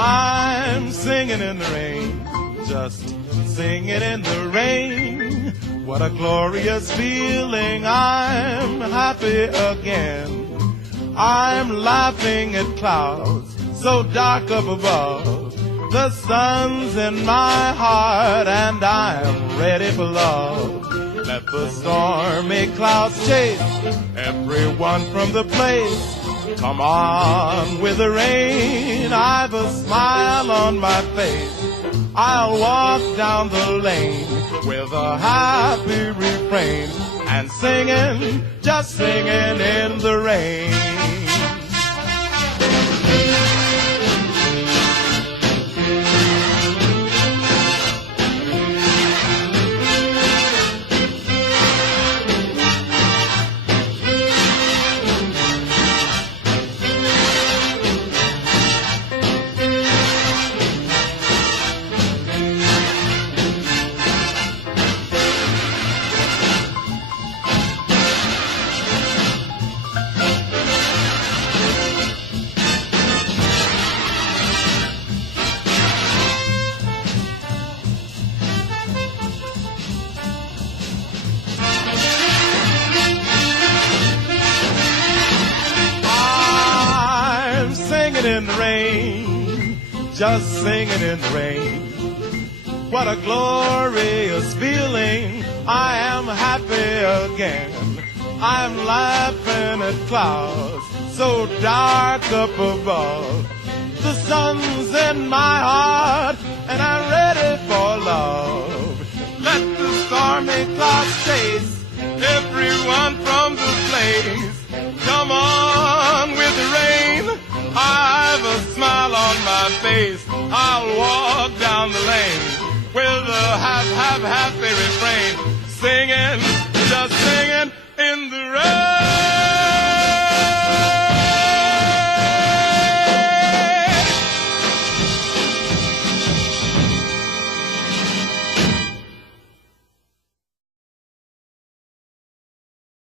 I'm singing in the rain, just singing in the rain. What a glorious feeling, I'm happy again. I'm laughing at clouds so dark up above. The sun's in my heart and I'm ready for love. Let the stormy clouds chase everyone from the place. Come on with the rain, I've a smile on my face. I'll walk down the lane with a happy refrain and singing, just singing in the rain. In the rain, just singing in the rain. What a glorious feeling, I am happy again. I'm laughing at clouds so dark up above. The sun's in my heart and I'm ready for love. Let the stormy clouds chase everyone from the place. Come on with the rain, I've a smile on my face. I'll walk down the lane with a happy refrain, singing, just singing